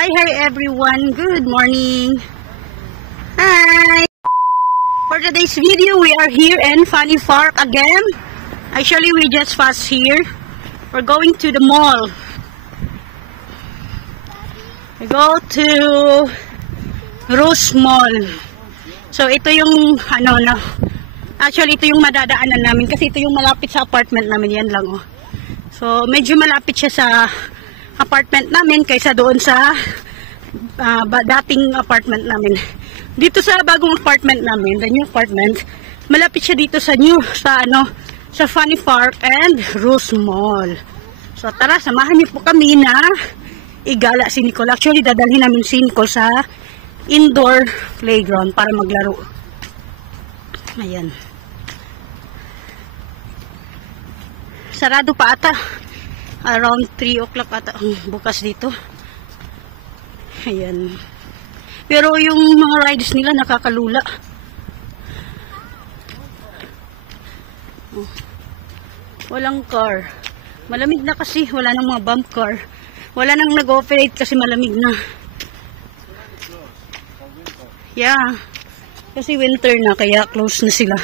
Hi everyone. Good morning. Hi. For today's video, we are here in Funny Park again. Actually, we just passed here. We're going to the mall. We go to Rose Mall. So ito yung actually ito yung madadaanan namin kasi ito yung malapit sa apartment namin, yan lang oh. So medyo malapit siya sa apartment namin kaysa doon sa dating apartment namin. Dito sa bagong apartment namin, the new apartment, malapit siya dito sa sa Funny Park and Rose Mall. So tara, samahan niyo po kami na igala si Nicole. Actually, dadalhin namin si Nicole sa indoor playground para maglaro. Ayan. Sarado pa ata. Around 3 o'clock ata bukas dito. Ayan. Pero yung mga rides nila nakakalula. Oh. Walang car. Malamig na kasi. Wala nang mga bump car. Wala nang nag-operate kasi malamig na. Yeah. Kasi winter na kaya close na sila.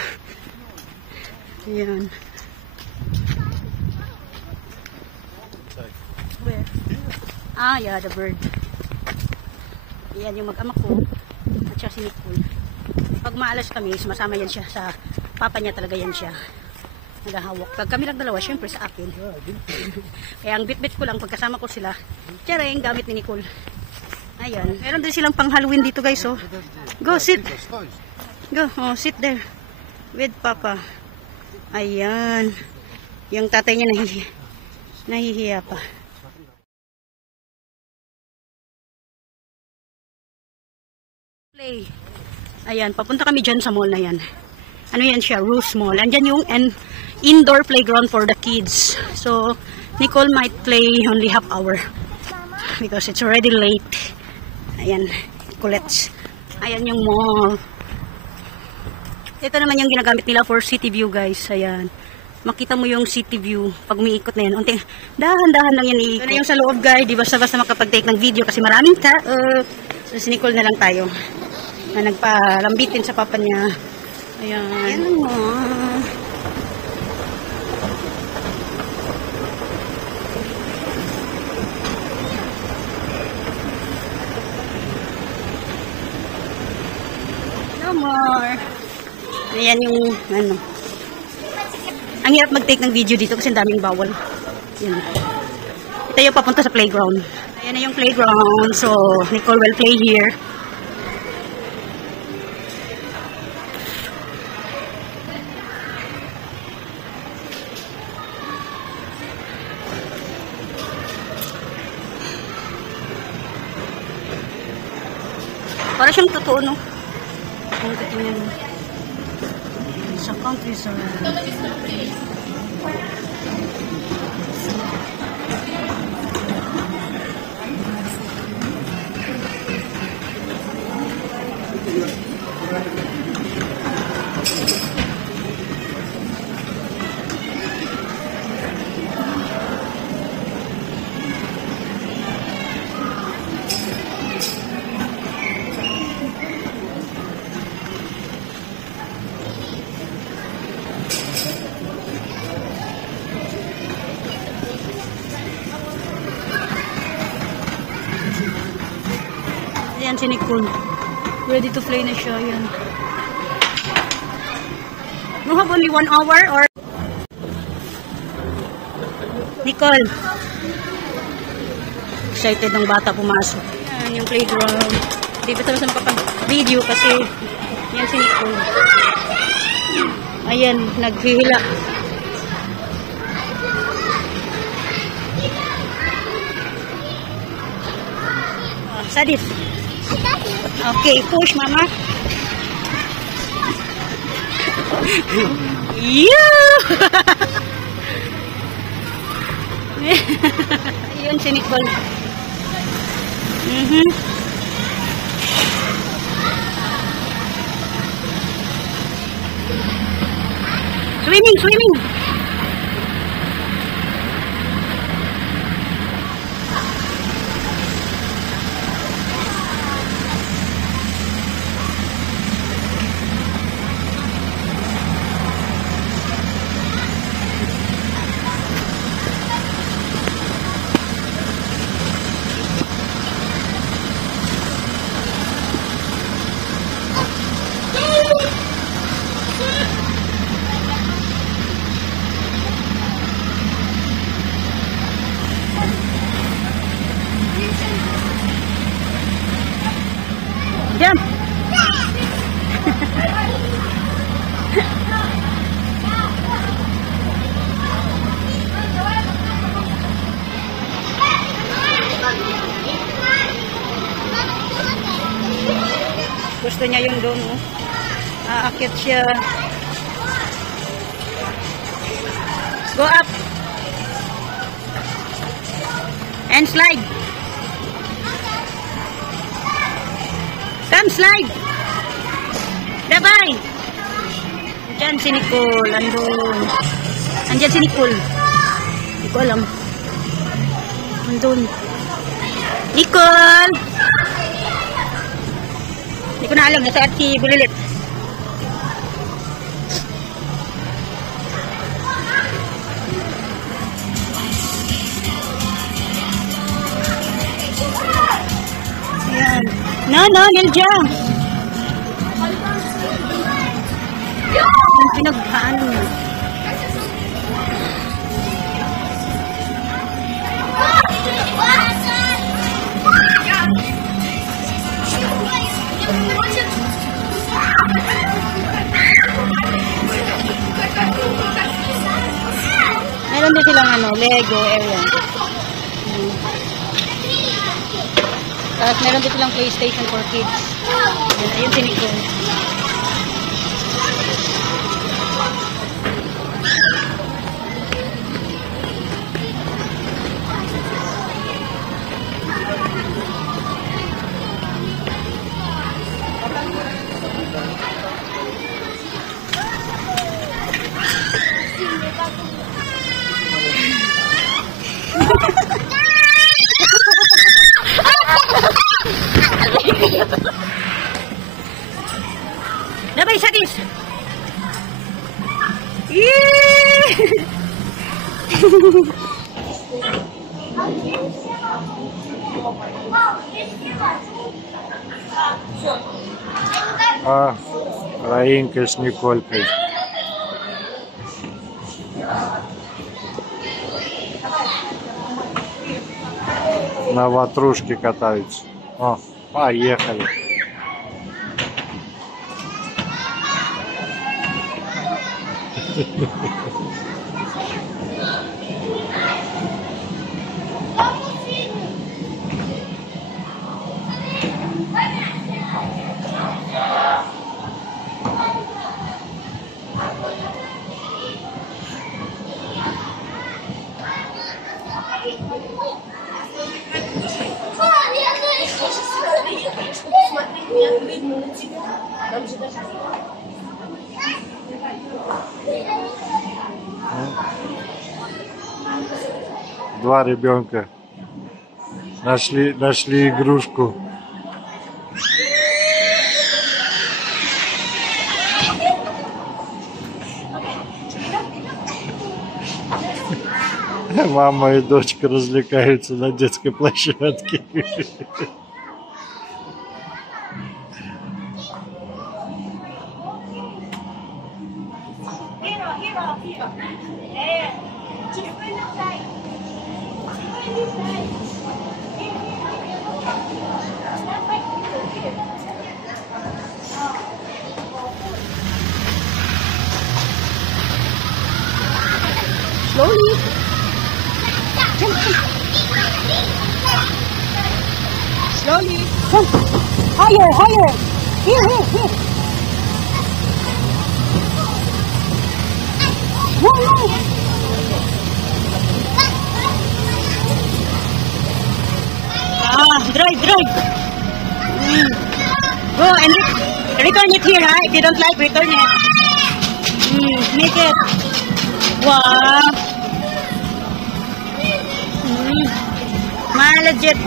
Ayan. Where? Ah, yeah, the bird. Ayan yung mag-ama ko at siya si Nicole. Pag maalas kami, sumasama yan siya sa papa niya, talaga yan siya naghahawak. Pag kami lang dalawa, syempre sa akin. Kaya ang bit-bit ko lang pagkasama ko sila. Tiyareng gamit ni Nicole. Ayan. Meron din silang pang Halloween dito guys. Oh. Go, sit. Go, oh, sit there. With papa. Ayan. Yung tatay niya nahihiya pa. Play. Ayan, papunta kami dyan sa mall na yan. Ano yan siya? Rose Mall. Andyan yung indoor playground for the kids. So, Nicole might play only half hour. Because it's already late. Ayan, Colette's. Ayan yung mall. Ito naman yung ginagamit nila for city view guys. Ayan. Makita mo yung city view pag umiikot na yan. Unti, dahan-dahan lang yan iikot. Ito na yung sa loob guys. Di basta-basta makapag-take ng video kasi maraming so, si Nicole na lang tayo. Na nagpalambitin sa papa niya. Ayan. Ayan mo. No more. Ayan yung ang hirap mag-take ng video dito kasi ang daming bawal. Ayan. Ito yung papunta sa playground. Ayan na yung playground. So, Nicole will play here. Para siyang totoo, no? Kung titingnan mo. Sa countryside. Ayan si Nicole. Ready to play na siya. Ayan. You have only 1 hour or? Nicole. Excited ng bata pumasok. Ayan yung playground. Hindi ba talaga makapag-video kasi yan si Nicole. Ayan, naghihila. Sadis. Okay, push mama. Yeah! Yun si Nicole. Swimming, swimming. Jump! Gusto niya yung doon, oh. Aakit siya. Go up. And slide. Come slide. Dabay. Andyan si Nicole. Andun. Andyan si Nicole. Hindi ko alam. Andun. Nicole. Hindi ko na alam. Nasa at si Bulilit. Ayan. No, Nelja. Yung pinaghaan mo. Meron din silang Lego area. Tapos meron din silang PlayStation for kids. Ayun, tinigil. Dabay, sakis! Раинька с Николькой. На ватрушке катаются. О, поехали. Два ребенка нашли игрушку. Мама и дочка развлекаются на детской площадке. Slowly. Slowly. Come. Higher, higher. Here. No. Drive. Go and return it here, huh? If you don't like, return it. Make it. Wow. Legit.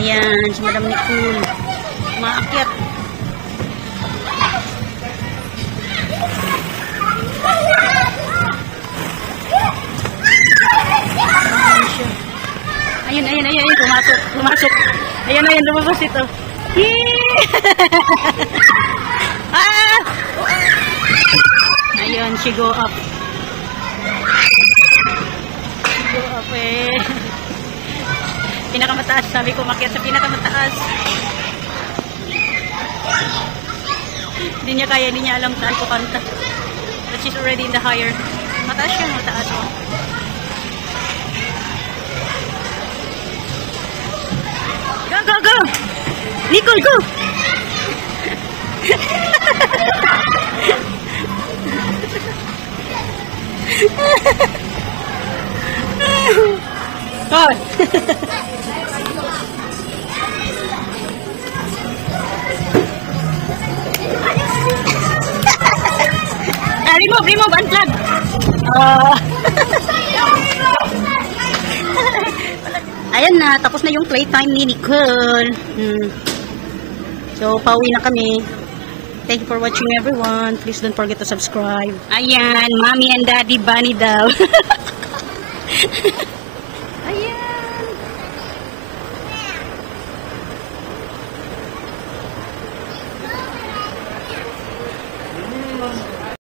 Ayan, si Madam Nicole. Maakyat. pumasok. Ayan na yan, lumabas ito. Yee! Ah! Ayun, she go up. She go up eh. Pinakamataas, sabi ko makiat sa pinakamataas. Hindi niya kaya, hindi niya alam saan ko kanta. But she's already in the higher. Mataas siya, mataas oh. Go, go, go! Nicole, go! Oh. Remove, unplug. Ayan na, tapos na yung playtime ni Nicole. So, pauwi na kami. Thank you for watching everyone. Please don't forget to subscribe. Ayan, mommy and daddy bunny daw.